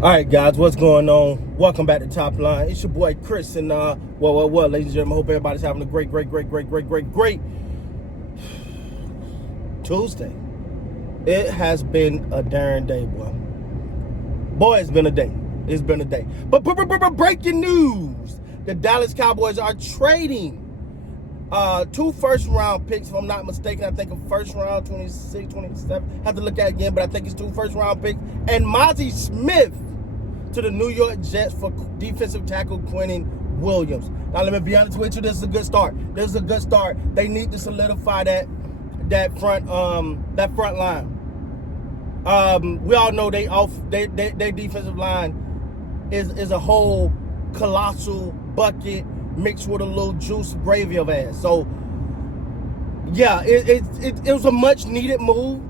All right, guys, what's going on? Welcome back to Top Line. It's your boy Chris, and ladies and gentlemen, hope everybody's having a great Tuesday. It has been a darn day, boy. Boy, it's been a day. It's been a day. But breaking news: the Dallas Cowboys are trading 2 first-round picks, if I'm not mistaken. I think a first round, 26, 27. Have to look at it again, but I think it's 2 first-round picks. And Mozzie Smith to the New York Jets for defensive tackle Quinnen Williams. Now, let me be honest with you. This is a good start. This is a good start. They need to solidify that front line. We all know their defensive line is a whole colossal bucket mixed with a little juice gravy of ass. So, yeah, it was a much needed move.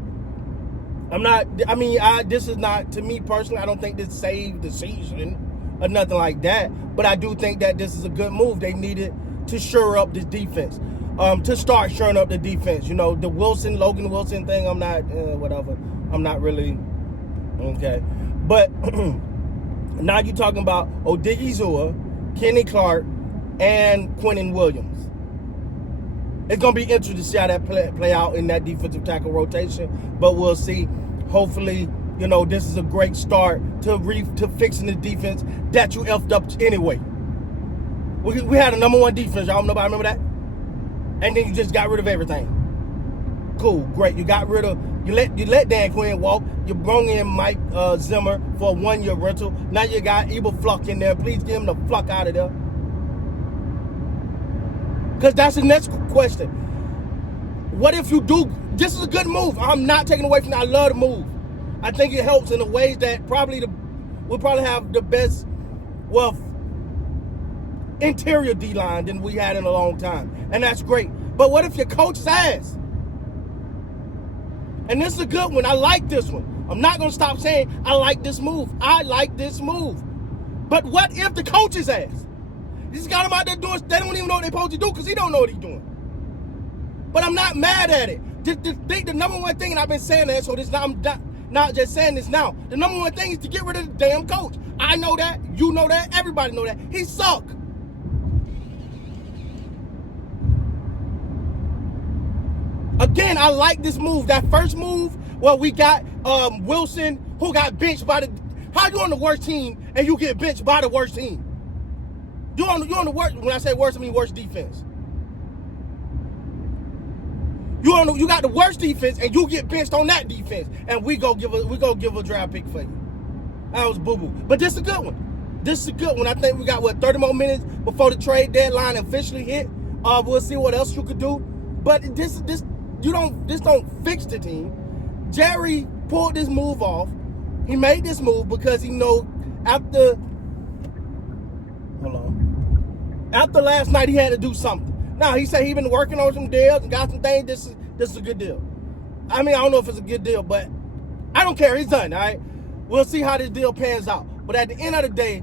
This is not, to me personally, I don't think this saved the season or nothing like that. But I do think that this is a good move. They needed to shore up this defense, to start shoring up the defense. You know, the Logan Wilson thing, I'm not, whatever. I'm not really, okay. But now you're talking about Odighizuwa, Kenny Clark, and Quinnen Williams. It's going to be interesting to see how that play out in that defensive tackle rotation, but we'll see. Hopefully, this is a great start to fixing the defense that you effed up anyway. We had a number 1 defense, y'all. Nobody remember that? And then you just got rid of everything. Cool, great. You let Dan Quinn walk. You brought in Mike Zimmer for a 1-year rental. Now you got Eberfluck in there. Please get him the fuck out of there. Because that's the next question. What if you do? This is a good move. I'm not taking away from that. I love the move. I think it helps in the ways that we'll probably have the best, interior D-line than we had in a long time. And that's great. But what if your coach's ass? And this is a good one. I like this one. I'm not going to stop saying I like this move. I like this move. But what if the coach's ass? He's got him out there doing, they don't even know what they're supposed to do because he don't know what he's doing. But I'm not mad at it. The number 1 thing, and I've been saying that, so I'm not just saying this now. The number 1 thing is to get rid of the damn coach. I know that. You know that. Everybody know that. He suck. Again, I like this move. That first move, we got Wilson, who got benched by the... How you on the worst team and you get benched by the worst team? You on the worst. When I say worst, I mean worst defense. You got the worst defense, and you get benched on that defense, and we go give a draft pick for you. That was boo boo. But this is a good one. This is a good one. I think we got 30 more minutes before the trade deadline officially hit. We'll see what else you could do. But this don't fix the team. Jerry pulled this move off. He made this move because he know after last night he had to do something. Now, he said he been working on some deals and got some things. This is a good deal. I don't know if it's a good deal, but I don't care. He's done, all right? We'll see how this deal pans out. But at the end of the day,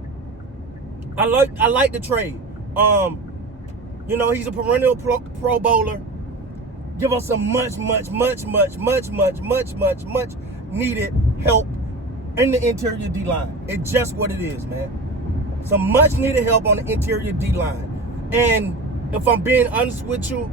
I like the trade. He's a perennial pro bowler. Give us some much needed help in the interior D-line. It's just what it is, man. Some much needed help on the interior D-line. And if I'm being honest with you,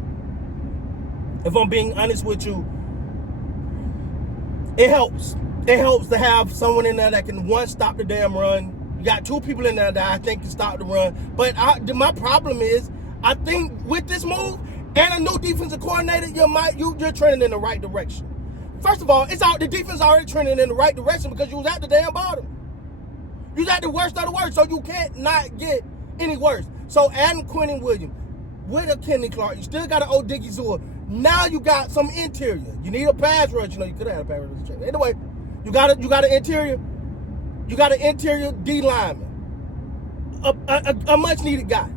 it helps. It helps to have someone in there that can, 1, stop the damn run. You got 2 people in there that I think can stop the run. But my problem is, I think with this move and a new defensive coordinator, you're trending in the right direction. First of all, the defense already trending in the right direction because you was at the damn bottom. You was at the worst of the worst, so you can't not get any worse. So adding Quinnen Williams with a Kenny Clark, you still got an Odighizuwa. Now you got some interior. You need a pass rush. You could have had a pass rush. Anyway, you got an interior. You got an interior D lineman, a much needed guy.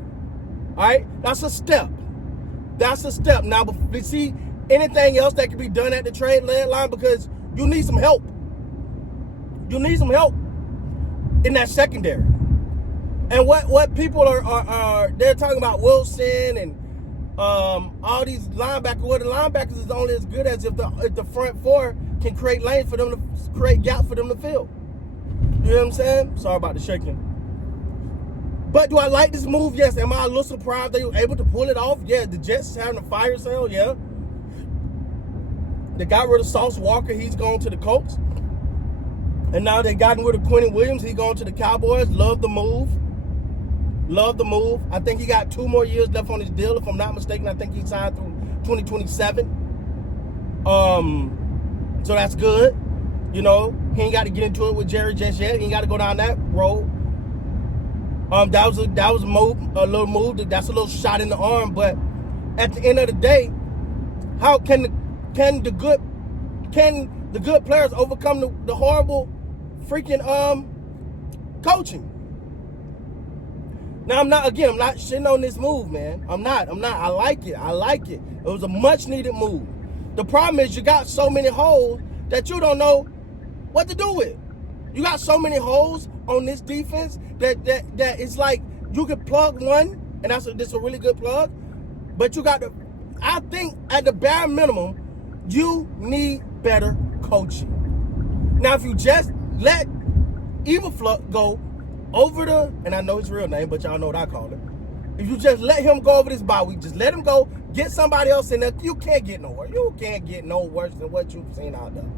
All right, that's a step. Now, we see anything else that can be done at the trade deadline because you need some help. You need some help in that secondary. And what people are they're talking about Wilson and all these linebackers. Well, the linebackers is only as good as if the front 4 can create lanes for them to create gap for them to fill. You know what I'm saying? Sorry about the shaking. But do I like this move? Yes. Am I a little surprised they were able to pull it off? Yeah. The Jets is having a fire sale. Yeah. They got rid of Sauce Walker. He's going to the Colts. And now they got rid of Quinnen Williams. He's going to the Cowboys. Love the move. Love the move. I think he got 2 more years left on his deal. If I'm not mistaken, I think he signed through 2027. So that's good. You know, he ain't got to get into it with Jerry just yet. He ain't got to go down that road. That was a move, a little move. That's a little shot in the arm. But at the end of the day, how can the good players overcome the horrible freaking coaching? Now I'm not shitting on this move, man. I'm not. I like it. It was a much needed move. The problem is you got so many holes that you don't know what to do with. You got so many holes on this defense that it's like you could plug one, and this is a really good plug, but you got to, I think at the bare minimum, you need better coaching. Now, if you just let Eberflus go over and I know his real name, but y'all know what I call it. If you just let him go over this bye week, just let him go, get somebody else in there, you can't get nowhere. You can't get no worse than what you've seen out there.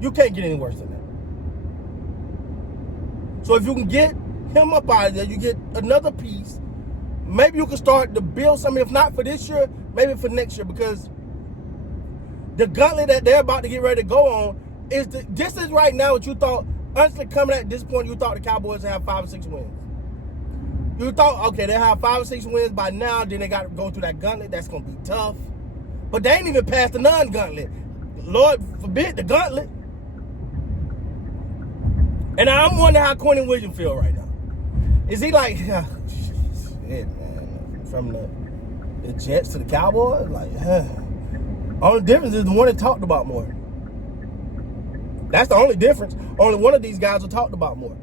You can't get any worse than that. So if you can get him up out of there, you get another piece, maybe you can start to build something, if not for this year, maybe for next year, because the gauntlet that they're about to get ready to go on this is right now what you thought, honestly, coming at this point, you thought the Cowboys would have 5 or 6 wins. You thought, okay, they'll have 5 or 6 wins by now, then they got to go through that gauntlet. That's going to be tough. But they ain't even passed the non-gauntlet. Lord forbid the gauntlet. And I'm wondering how Quinnen Williams feel right now. Is he like, shit, man, from the Jets to the Cowboys? Like, only difference is the one that talked about more. That's the only difference. Only one of these guys are talked about more.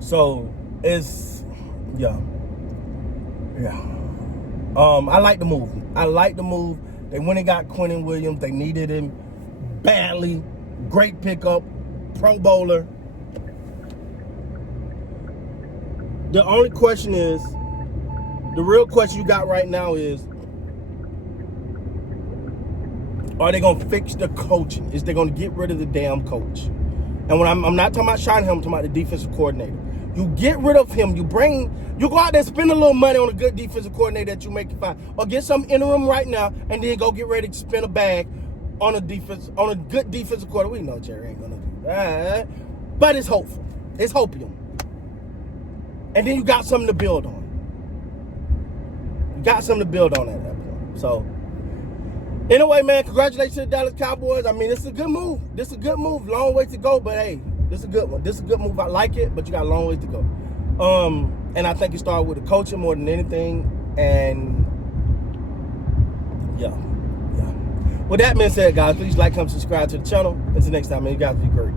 So, it's, yeah. I like the move. They went and got Quinnen Williams. They needed him badly. Great pickup. Pro Bowler. The only question is, the real question you got right now is, are they going to fix the coaching? Is they going to get rid of the damn coach? And when I'm not talking about Sean, I'm talking about the defensive coordinator. You get rid of him. You go out there and spend a little money on a good defensive coordinator that you make it fine. Or get some interim right now and then go get ready to spend a bag on a good defensive coordinator. We know Jerry ain't going to do that. But it's hopeful. It's hopium. And then you got something to build on. You got something to build on at that point. So, anyway, man, congratulations to the Dallas Cowboys. I mean, this is a good move. Long way to go, but hey, this is a good one. This is a good move. I like it, but you got a long ways to go. And I think it started with the coaching more than anything. And yeah. With that being said, guys, please like, comment, subscribe to the channel. Until next time, man, you guys be great.